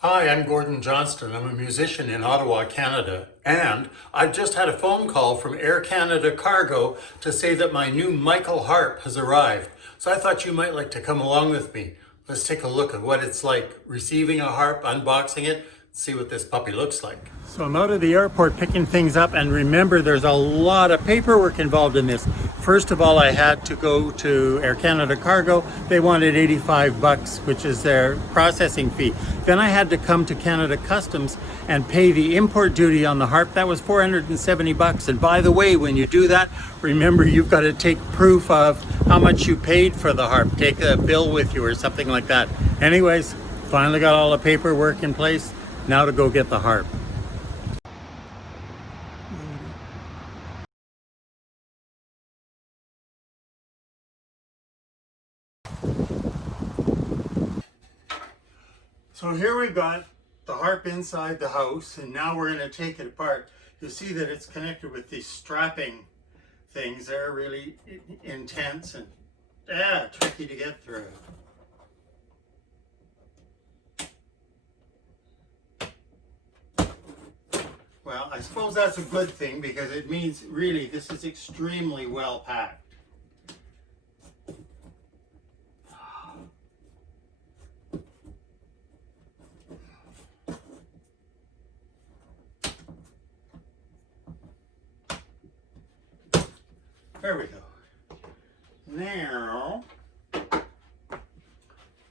Hi, I'm Gordon Johnston. I'm a musician in Ottawa, Canada, and I've just had a phone call from Air Canada Cargo to say that my new Mikel harp has arrived. So I thought you might like to come along with me. Let's take a look at what it's like receiving a harp, unboxing it, see what this puppy looks like. So I'm out of the airport picking things up, and remember there's a lot of paperwork involved in this. First of all, I had to go to Air Canada Cargo. They wanted 85 bucks, which is their processing fee. Then I had to come to Canada Customs and pay the import duty on the harp. That was 470 bucks. And by the way, when you do that, remember you've got to take proof of how much you paid for the harp. Take a bill with you or something like that. Anyways, finally got all the paperwork in place. Now to go get the harp. So here we've got the harp inside the house, and now we're going to take it apart. You'll see that it's connected with these strapping things. They're really intense and tricky to get through. Well, I suppose that's a good thing because it means really this is extremely well packed. There we go. Now,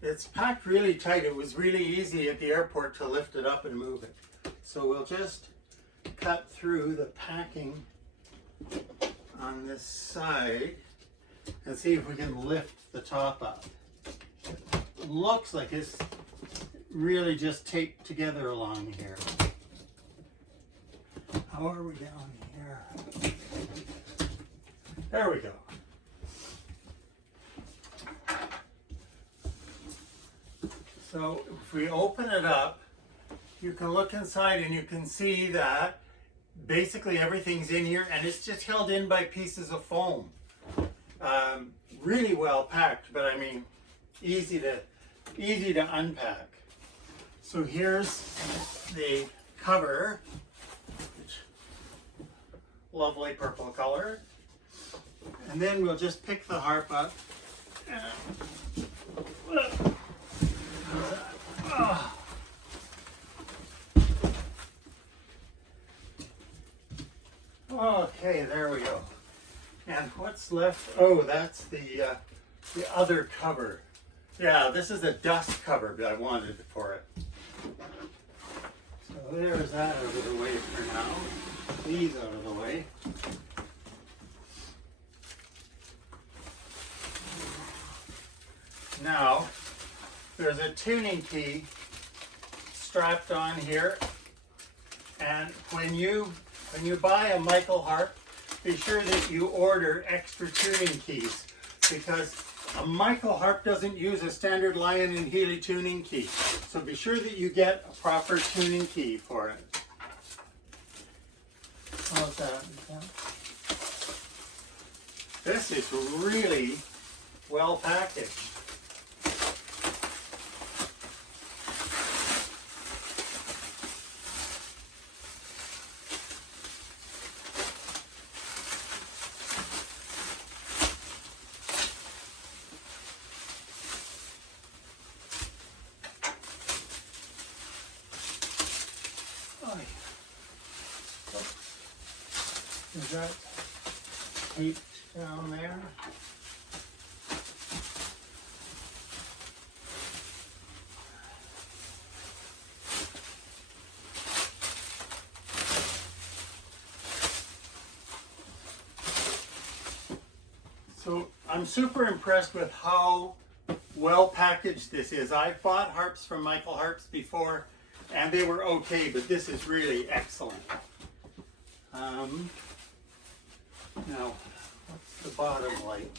it's packed really tight. It was really easy at the airport to lift it up and move it. So we'll just cut through the packing on this side and see if we can lift the top up. It looks like it's really just taped together along here. How are we down here? There we go. So if we open it up, you can look inside and you can see that basically everything's in here, and it's just held in by pieces of foam. Really well packed, but I mean, easy to unpack. So here's the cover, which lovely purple color, and then we'll just pick the harp up. Okay, there we go. And what's left? Oh, that's the other cover. Yeah, this is a dust cover that I wanted for it. So there's that out of the way for now. These out of the way. Now, there's a tuning key strapped on here, and when you buy a Mikel harp, be sure that you order extra tuning keys, because a Mikel harp doesn't use a standard Lion and Healy tuning key. So be sure that you get a proper tuning key for it. How's that? This is really well packaged. Is that taped down there? So I'm super impressed with how well packaged this is. I've bought harps from Mikel Harps before and they were okay, but this is really excellent. Now, what's the bottom like?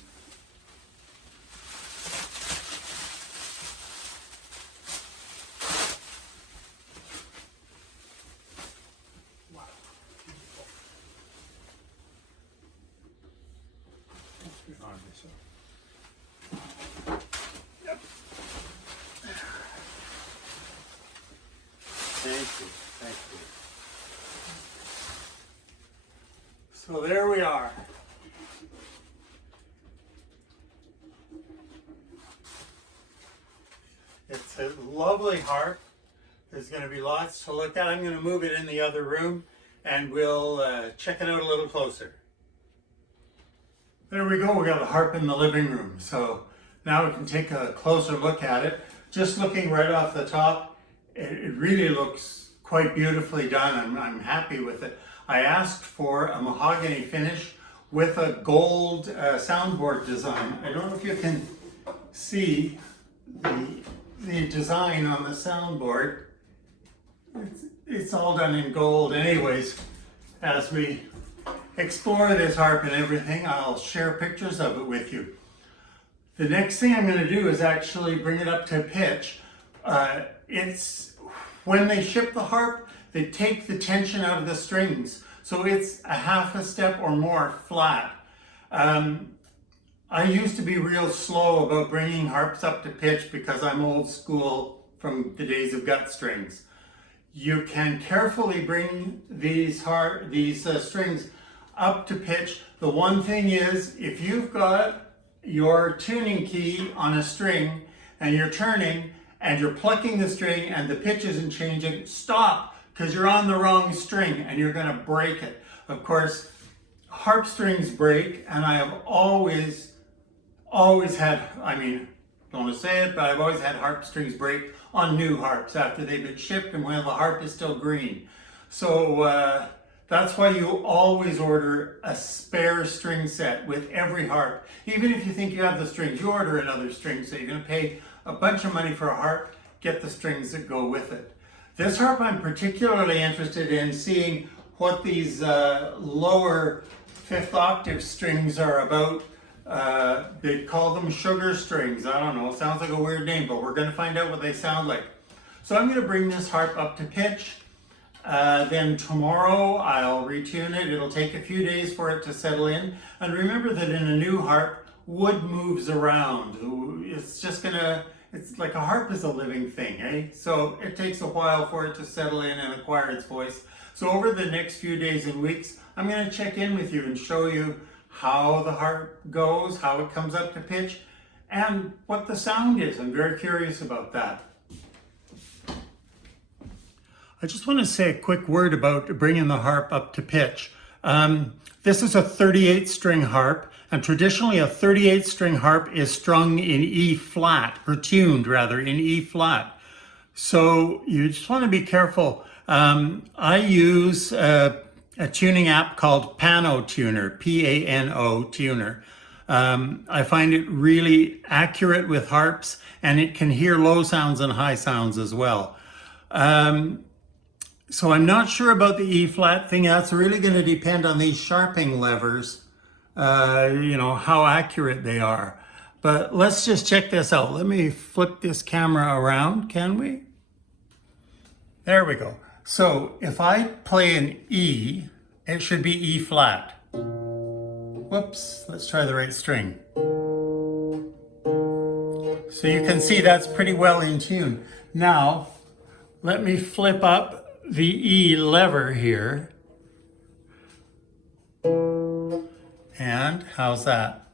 Wow. Let's be on this one. Yep. Thank you. Thank you. So there we are. It's a lovely harp. There's going to be lots to look at. I'm going to move it in the other room and we'll check it out a little closer. There we go. We got the harp in the living room. So now we can take a closer look at it. Just looking right off the top, it really looks quite beautifully done. I'm happy with it. I asked for a mahogany finish with a gold soundboard design. I don't know if you can see the design on the soundboard. It's all done in gold. Anyways, as we explore this harp and everything, I'll share pictures of it with you. The next thing I'm going to do is actually bring it up to pitch. When they ship the harp, they take the tension out of the strings. So it's a half a step or more flat. I used to be real slow about bringing harps up to pitch because I'm old school from the days of gut strings. You can carefully bring these strings up to pitch. The one thing is, if you've got your tuning key on a string and you're turning and you're plucking the string and the pitch isn't changing, stop, because you're on the wrong string and you're going to break it. Of course, harp strings break, and I have always had, don't want to say it, but I've always had harp strings break on new harps after they've been shipped and when the harp is still green. So that's why you always order a spare string set with every harp. Even if you think you have the strings, you order another string set. You're going to pay a bunch of money for a harp, get the strings that go with it. This harp I'm particularly interested in seeing what these lower fifth octave strings are about. They call them sugar strings. I don't know, it sounds like a weird name, but we're going to find out what they sound like. So I'm going to bring this harp up to pitch. Then tomorrow I'll retune it. It'll take a few days for it to settle in. And remember that in a new harp, wood moves around. It's like a harp is a living thing, eh? So it takes a while for it to settle in and acquire its voice. So over the next few days and weeks, I'm going to check in with you and show you how the harp goes, how it comes up to pitch, and what the sound is. I'm very curious about that. I just want to say a quick word about bringing the harp up to pitch. This is a 38 string harp, and traditionally a 38 string harp is strung in E flat, or tuned rather, in E flat. So you just want to be careful. I use a tuning app called Pano Tuner, P-A-N-O Tuner. I find it really accurate with harps, and it can hear low sounds and high sounds as well. So I'm not sure about the E flat thing. That's really going to depend on these sharping levers, how accurate they are. But let's just check this out. Let me flip this camera around, can we? There we go. So if I play an E, it should be E flat. Whoops, let's try the right string. So you can see that's pretty well in tune. Now, let me flip up the E lever here. And how's that?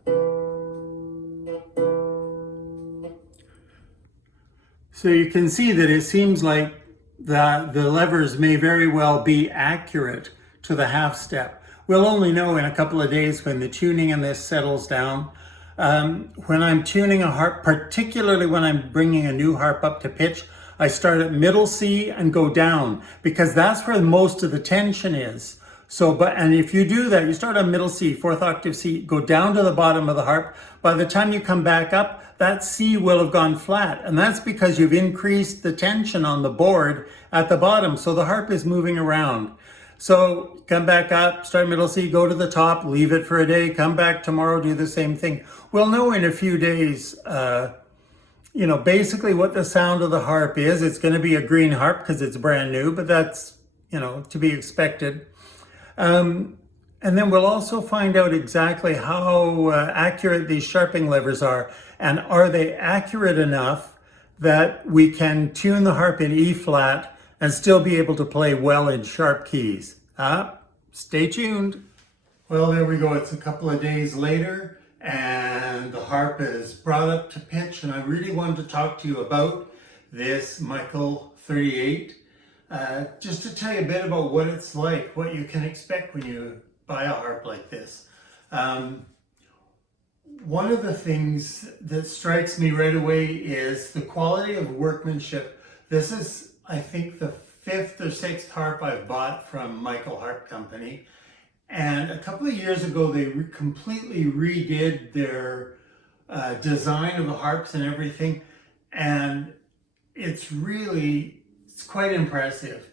So you can see that it seems like the levers may very well be accurate to the half step. We'll only know in a couple of days when the tuning in this settles down. When I'm tuning a harp, particularly when I'm bringing a new harp up to pitch, I start at middle C and go down because that's where most of the tension is. And if you do that, you start on middle C, fourth octave C, go down to the bottom of the harp. By the time you come back up, that C will have gone flat. And that's because you've increased the tension on the board at the bottom. So the harp is moving around. So come back up, start middle C, go to the top, leave it for a day, come back tomorrow, do the same thing. We'll know in a few days, basically what the sound of the harp is. It's going to be a green harp because it's brand new, but that's, to be expected. And then we'll also find out exactly how accurate these sharping levers are. And are they accurate enough that we can tune the harp in E flat and still be able to play well in sharp keys. Stay tuned. Well, there we go. It's a couple of days later and the harp is brought up to pitch, and I really wanted to talk to you about this Mikel 38. Just to tell you a bit about what it's like, what you can expect when you buy a harp like this. One of the things that strikes me right away is the quality of workmanship. This is, I think, the 5th or 6th harp I've bought from Mikel Harp Company. And a couple of years ago, they completely redid their design of the harps and everything. And it's quite impressive.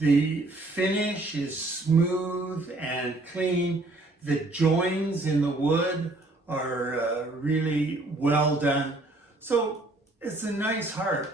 The finish is smooth and clean. The joins in the wood are really well done. So it's a nice harp.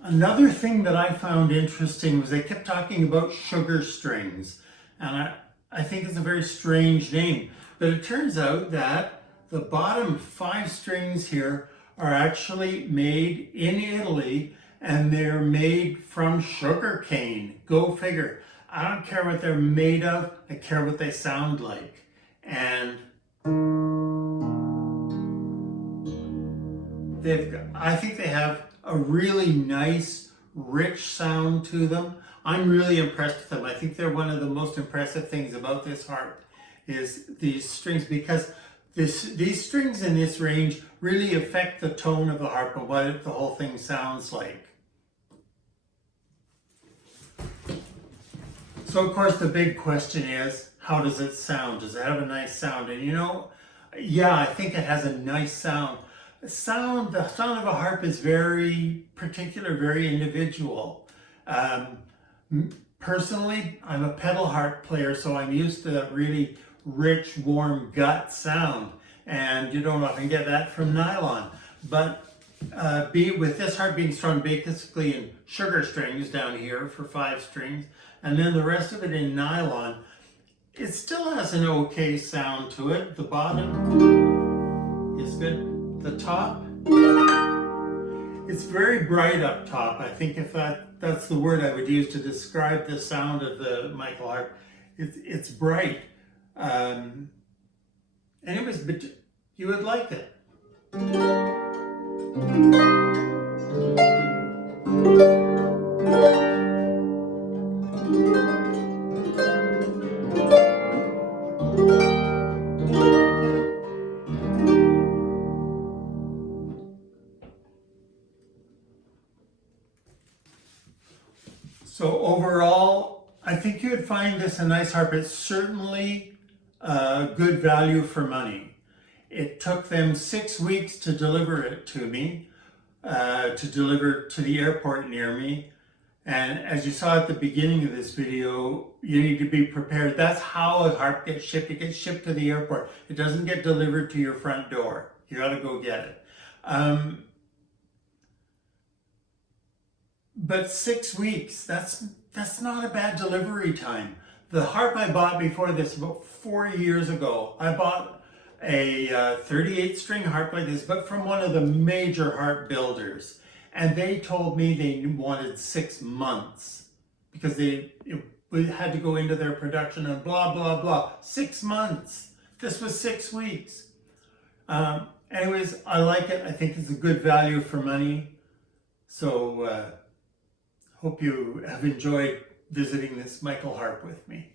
Another thing that I found interesting was they kept talking about sugar strings, and I think it's a very strange name, but it turns out that the bottom 5 strings here are actually made in Italy, and they're made from sugar cane. Go figure. I don't care what they're made of, I care what they sound like. And I think they have a really nice, rich sound to them. I'm really impressed with them. I think they're one of the most impressive things about this harp is these strings, because these strings in this range really affect the tone of the harp and what the whole thing sounds like. So of course the big question is, how does it sound? Does it have a nice sound? And yeah, I think it has a nice sound. The sound of a harp is very particular, very individual. Personally, I'm a pedal harp player, so I'm used to that really rich, warm gut sound. And you don't often get that from nylon. But with this harp being strung basically in sugar strings down here for 5 strings, and then the rest of it in nylon, it still has an okay sound to it. The bottom is good. The top, it's very bright up top. I think if that's the word I would use to describe the sound of the Mikel harp. It's bright. Anyways, but you would like it. So overall, I think you would find this a nice harp. It's certainly good value for money. It took them 6 weeks to deliver it to me, to deliver to the airport near me. And as you saw at the beginning of this video, you need to be prepared. That's how a harp gets shipped. It gets shipped to the airport. It doesn't get delivered to your front door. You got to go get it. But 6 weeks, that's not a bad delivery time. The harp I bought before this, about 4 years ago, I bought a 38 string harp like this, but from one of the major harp builders. And they told me they wanted 6 months because it had to go into their production and blah, blah, blah. 6 months. This was 6 weeks. Anyways, I like it. I think it's a good value for money. So, hope you have enjoyed visiting this Mikel harp with me.